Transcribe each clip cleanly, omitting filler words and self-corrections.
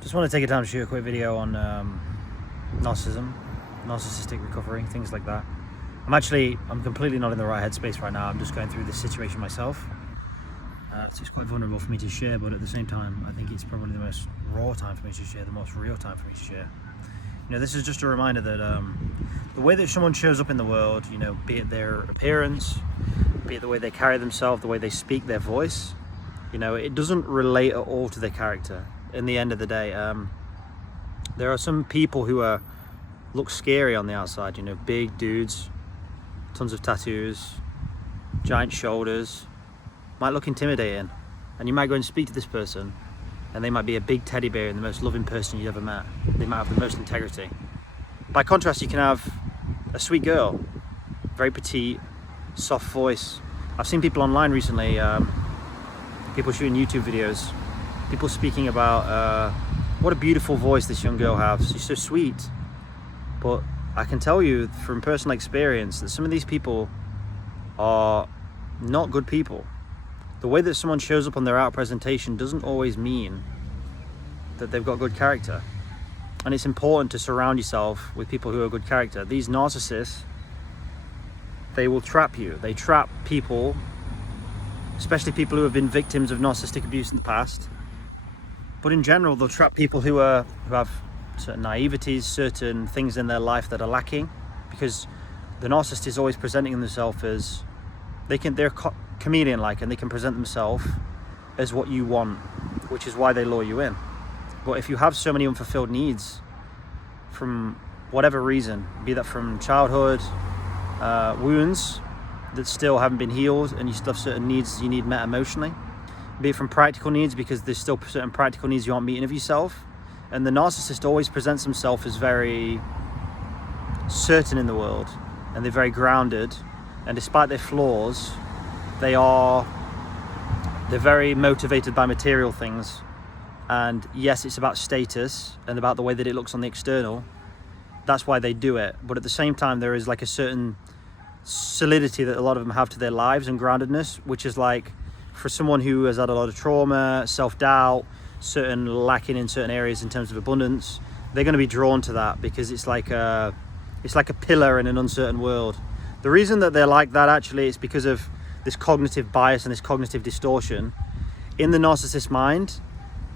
Just want to take a time to shoot a quick video on narcissism, narcissistic recovery, things like that. I'm completely not in the right headspace right now. I'm just going through this situation myself. So it's quite vulnerable for me to share, but at the same time, I think it's probably the most raw time for me to share, the most real time for me to share. You know, this is just a reminder that the way that someone shows up in the world, you know, be it their appearance, be it the way they carry themselves, the way they speak, their voice, you know, it doesn't relate at all to their character. In the end of the day, there are some people who look scary on the outside, you know, big dudes, tons of tattoos, giant shoulders, might look intimidating, and you might go and speak to this person and they might be a big teddy bear and the most loving person you've ever met. They might have the most integrity. By contrast, you can have a sweet girl, very petite, soft voice. I've seen people online recently, people shooting YouTube videos, people speaking about what a beautiful voice this young girl has. She's so sweet. But I can tell you from personal experience that some of these people are not good people. The way that someone shows up on their out presentation doesn't always mean that they've got good character. And it's important to surround yourself with people who are good character. These narcissists, they will trap you. They trap people, especially people who have been victims of narcissistic abuse in the past. But in general, they'll trap people who have certain naiveties, certain things in their life that are lacking, because the narcissist is always presenting themselves as they're chameleon-like, and they can present themselves as what you want, which is why they lure you in. But if you have so many unfulfilled needs from whatever reason, be that from childhood, wounds that still haven't been healed, and you still have certain needs you need met emotionally, be it from practical needs because there's still certain practical needs you aren't meeting of yourself. And the narcissist always presents himself as very certain in the world, and they're very grounded, and despite their flaws, they're very motivated by material things. And yes, it's about status and about the way that it looks on the external. That's why they do it. But at the same time, there is like a certain solidity that a lot of them have to their lives and groundedness, which is like, for someone who has had a lot of trauma, self-doubt, certain lacking in certain areas in terms of abundance, they're going to be drawn to that because it's like a pillar in an uncertain world. The reason that they're like that actually is because of this cognitive bias and this cognitive distortion. In the narcissist mind,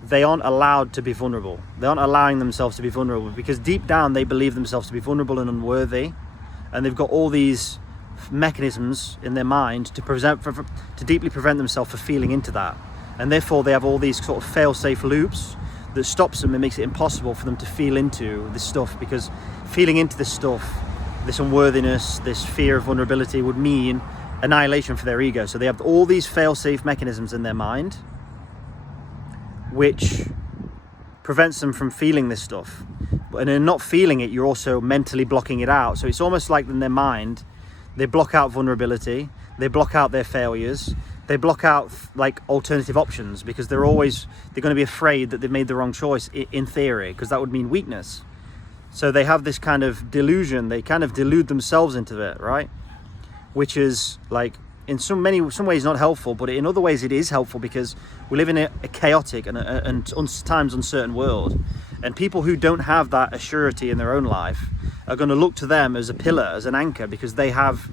they aren't allowed to be vulnerable. They aren't allowing themselves to be vulnerable because deep down they believe themselves to be vulnerable and unworthy, and they've got all these mechanisms in their mind to deeply prevent themselves from feeling into that. And therefore they have all these sort of fail-safe loops that stops them and makes it impossible for them to feel into this stuff, because feeling into this stuff, this unworthiness, this fear of vulnerability would mean annihilation for their ego. So they have all these fail-safe mechanisms in their mind which prevents them from feeling this stuff. And in not feeling it, you're also mentally blocking it out. So it's almost like in their mind, they block out vulnerability, they block out their failures, they block out like alternative options, because they're going to be afraid that they've made the wrong choice in theory, because that would mean weakness. So they have this kind of delusion, they kind of delude themselves into it, right? Which is like in some ways not helpful, but in other ways it is helpful, because we live in a chaotic and times uncertain world, and people who don't have that assurity in their own life are going to look to them as a pillar, as an anchor, because they have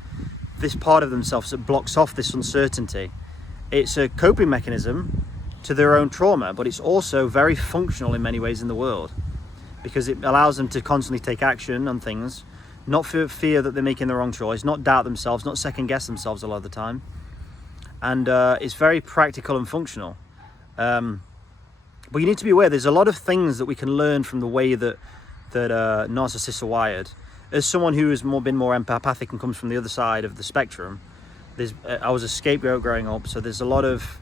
this part of themselves that blocks off this uncertainty. It's a coping mechanism to their own trauma, but it's also very functional in many ways in the world, because it allows them to constantly take action on things, not fear that they're making the wrong choice, not doubt themselves, not second guess themselves a lot of the time. And it's very practical and functional. But you need to be aware, there's a lot of things that we can learn from the way that narcissists are wired. As someone who has been more empathic and comes from the other side of the spectrum, I was a scapegoat growing up, so there's a lot of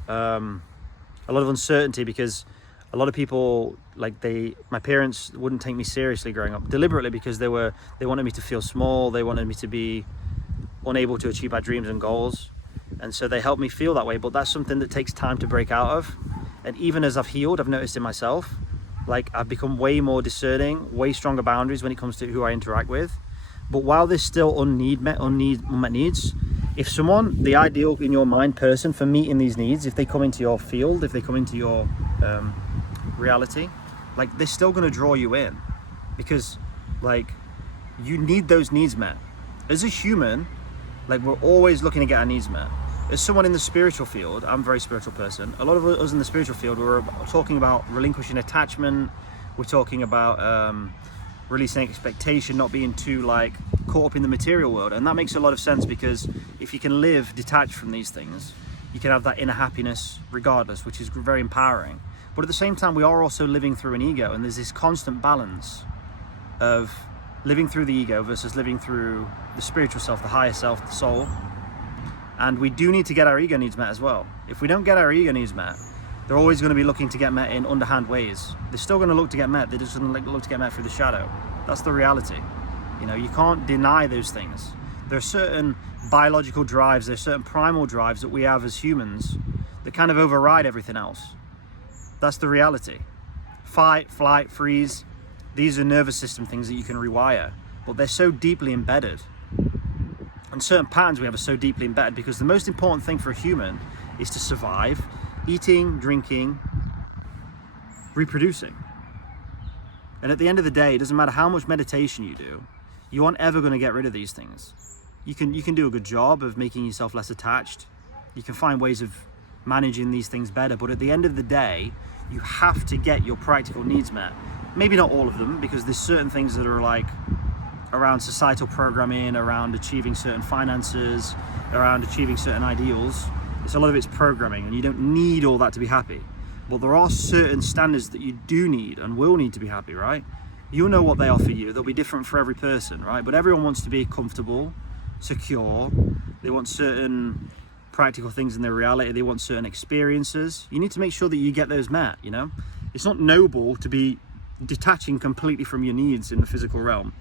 uncertainty, because a lot of people, my parents wouldn't take me seriously growing up, deliberately, because they wanted me to feel small, they wanted me to be unable to achieve my dreams and goals, and so they helped me feel that way. But that's something that takes time to break out of. And even as I've healed, I've noticed in myself, like, I've become way more discerning, way stronger boundaries when it comes to who I interact with. But while there's still unmet needs, if someone, the ideal in your mind person for meeting these needs, if they come into your field, if they come into your reality, like they're still going to draw you in, because like you need those needs met. As a human, like we're always looking to get our needs met. As someone in the spiritual field, I'm a very spiritual person. A lot of us in the spiritual field, we're talking about relinquishing attachment. We're talking about releasing expectation, not being too like caught up in the material world. And that makes a lot of sense, because if you can live detached from these things, you can have that inner happiness regardless, which is very empowering. But at the same time, we are also living through an ego, and there's this constant balance of living through the ego versus living through the spiritual self, the higher self, the soul. And we do need to get our ego needs met as well. If we don't get our ego needs met, they're always going to be looking to get met in underhand ways. They're still going to look to get met. They're just going to look to get met through the shadow. That's the reality. You know, you can't deny those things. There are certain biological drives, there's certain primal drives that we have as humans that kind of override everything else. That's the reality. Fight, flight, freeze. These are nervous system things that you can rewire, but they're so deeply embedded. And certain patterns we have are so deeply embedded, because the most important thing for a human is to survive, eating, drinking, reproducing. And at the end of the day, it doesn't matter how much meditation you do, you aren't ever going to get rid of these things. You can do a good job of making yourself less attached. You can find ways of managing these things better, but at the end of the day, you have to get your practical needs met. Maybe not all of them, because there's certain things that are like around societal programming, around achieving certain finances, around achieving certain ideals. It's a lot of it's programming, and you don't need all that to be happy. But there are certain standards that you do need and will need to be happy, right? You'll know what they are for you. They'll be different for every person, right? But everyone wants to be comfortable, secure. They want certain practical things in their reality. They want certain experiences. You need to make sure that you get those met, you know? It's not noble to be detaching completely from your needs in the physical realm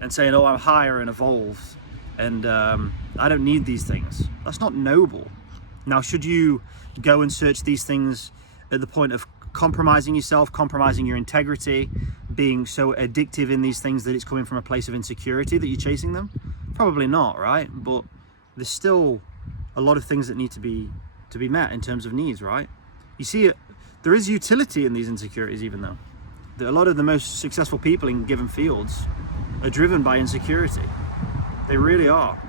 and saying, oh, I'm higher and evolved and I don't need these things. That's not noble. Now, should you go and search these things at the point of compromising yourself, compromising your integrity, being so addictive in these things that it's coming from a place of insecurity that you're chasing them? Probably not, right? But there's still a lot of things that need to be met in terms of needs, right? You see, there is utility in these insecurities, even though a lot of the most successful people in given fields are driven by insecurity. They really are.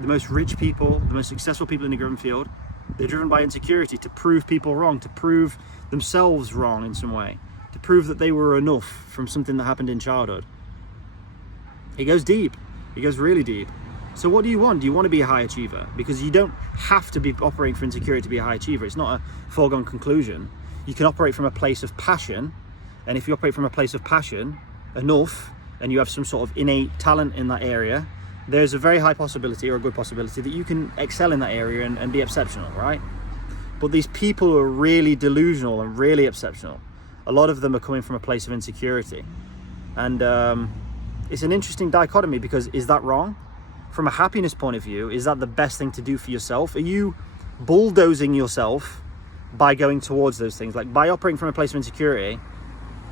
The most rich people, the most successful people in a given field, they're driven by insecurity, to prove people wrong, to prove themselves wrong in some way, to prove that they were enough from something that happened in childhood. It goes deep. It goes really deep. So what do you want? Do you want to be a high achiever? Because you don't have to be operating for insecurity to be a high achiever. It's not a foregone conclusion. You can operate from a place of passion. And if you operate from a place of passion enough, and you have some sort of innate talent in that area, there's a very high possibility, or a good possibility, that you can excel in that area and be exceptional, right? But these people who are really delusional and really exceptional, a lot of them are coming from a place of insecurity. And it's an interesting dichotomy, because is that wrong? From a happiness point of view, is that the best thing to do for yourself? Are you bulldozing yourself by going towards those things? Like, by operating from a place of insecurity,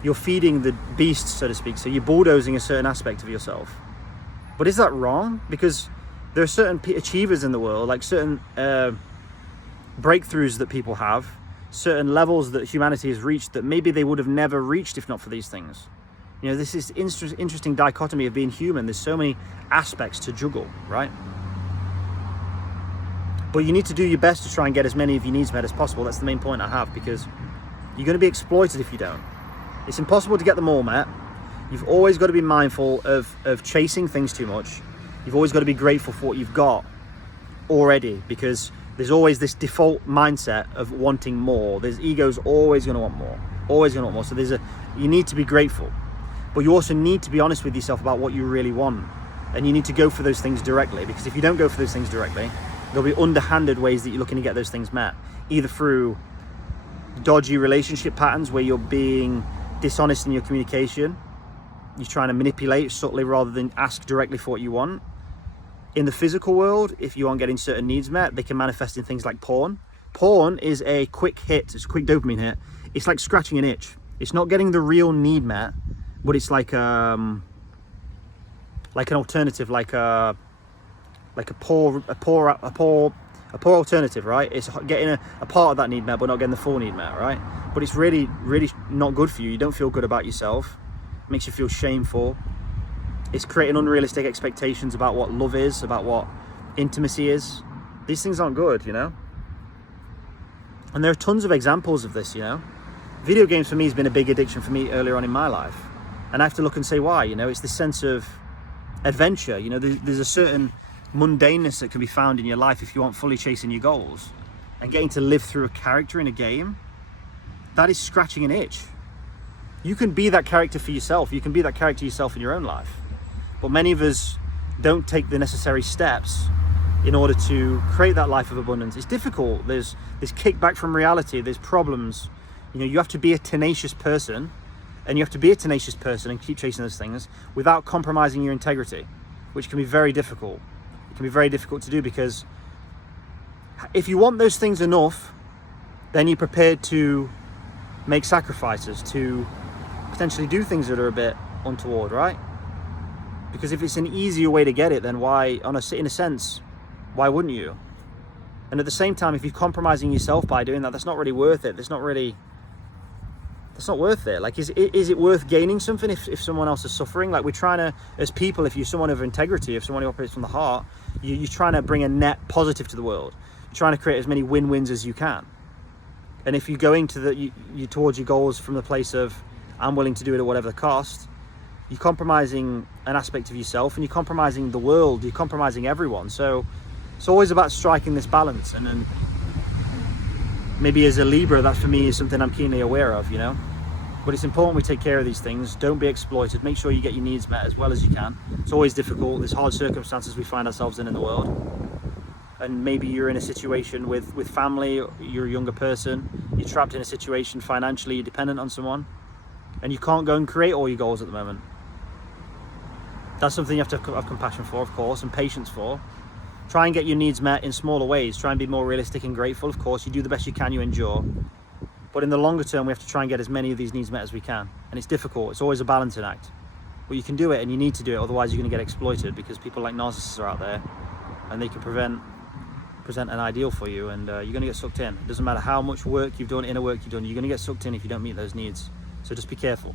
you're feeding the beast, so to speak. So you're bulldozing a certain aspect of yourself. But is that wrong? Because there are certain achievers in the world, like certain breakthroughs that people have, certain levels that humanity has reached that maybe they would have never reached if not for these things. You know, this is interesting dichotomy of being human. There's so many aspects to juggle, right? But you need to do your best to try and get as many of your needs met as possible. That's the main point I have, because you're going to be exploited if you don't. It's impossible to get them all met. You've always got to be mindful of chasing things too much. You've always got to be grateful for what you've got already, because there's always this default mindset of wanting more. There's ego's always going to want more, always going to want more. So you need to be grateful, but you also need to be honest with yourself about what you really want, and you need to go for those things directly, because if you don't go for those things directly, there'll be underhanded ways that you're looking to get those things met, either through dodgy relationship patterns where you're being dishonest in your communication, you're trying to manipulate subtly rather than ask directly for what you want. In the physical world, if you aren't getting certain needs met, they can manifest in things like porn. Porn is a quick hit, it's a quick dopamine hit. It's like scratching an itch. It's not getting the real need met, but it's like an alternative, like a poor a poor alternative, right? It's getting a part of that need met, but not getting the full need met, right? But it's really, really not good for you. You don't feel good about yourself. It makes you feel shameful. It's creating unrealistic expectations about what love is, about what intimacy is. These things aren't good, you know? And there are tons of examples of this, you know? Video games for me has been a big addiction for me earlier on in my life. And I have to look and say why, you know? It's this sense of adventure, you know? There's a certain mundaneness that can be found in your life if you aren't fully chasing your goals. And getting to live through a character in a game, that is scratching an itch. You can be that character for yourself. You can be that character yourself in your own life. But many of us don't take the necessary steps in order to create that life of abundance. It's difficult. There's kickback from reality. There's problems. You know, you have to be a tenacious person, and you have to be a tenacious person and keep chasing those things without compromising your integrity, which can be very difficult. It can be very difficult to do, because if you want those things enough, then you're prepared to make sacrifices, to potentially do things that are a bit untoward, right? Because if it's an easier way to get it, then why, in a sense, why wouldn't you? And at the same time, if you're compromising yourself by doing that, that's not really worth it. That's not worth it. Like, is it worth gaining something if someone else is suffering? Like, we're trying to, as people, if you're someone of integrity, if someone who operates from the heart, you're trying to bring a net positive to the world. You're trying to create as many win-wins as you can. And if you're going to you towards your goals from the place of, I'm willing to do it at whatever the cost, you're compromising an aspect of yourself, and you're compromising the world, you're compromising everyone. So it's always about striking this balance. And then maybe as a Libra, that for me is something I'm keenly aware of, you know? But it's important we take care of these things. Don't be exploited. Make sure you get your needs met as well as you can. It's always difficult. There's hard circumstances we find ourselves in the world. And maybe you're in a situation with family, you're a younger person, you're trapped in a situation financially, you're dependent on someone, and you can't go and create all your goals at the moment. That's something you have to have compassion for, of course, and patience for. Try and get your needs met in smaller ways. Try and be more realistic and grateful. Of course, you do the best you can, you endure. But in the longer term, we have to try and get as many of these needs met as we can. And it's difficult. It's always a balancing act. But you can do it, and you need to do it. Otherwise, you're going to get exploited, because people like narcissists are out there, and they can present an ideal for you, and you're going to get sucked in. It doesn't matter how much work you've done, inner work you've done, you're going to get sucked in if you don't meet those needs. So just be careful.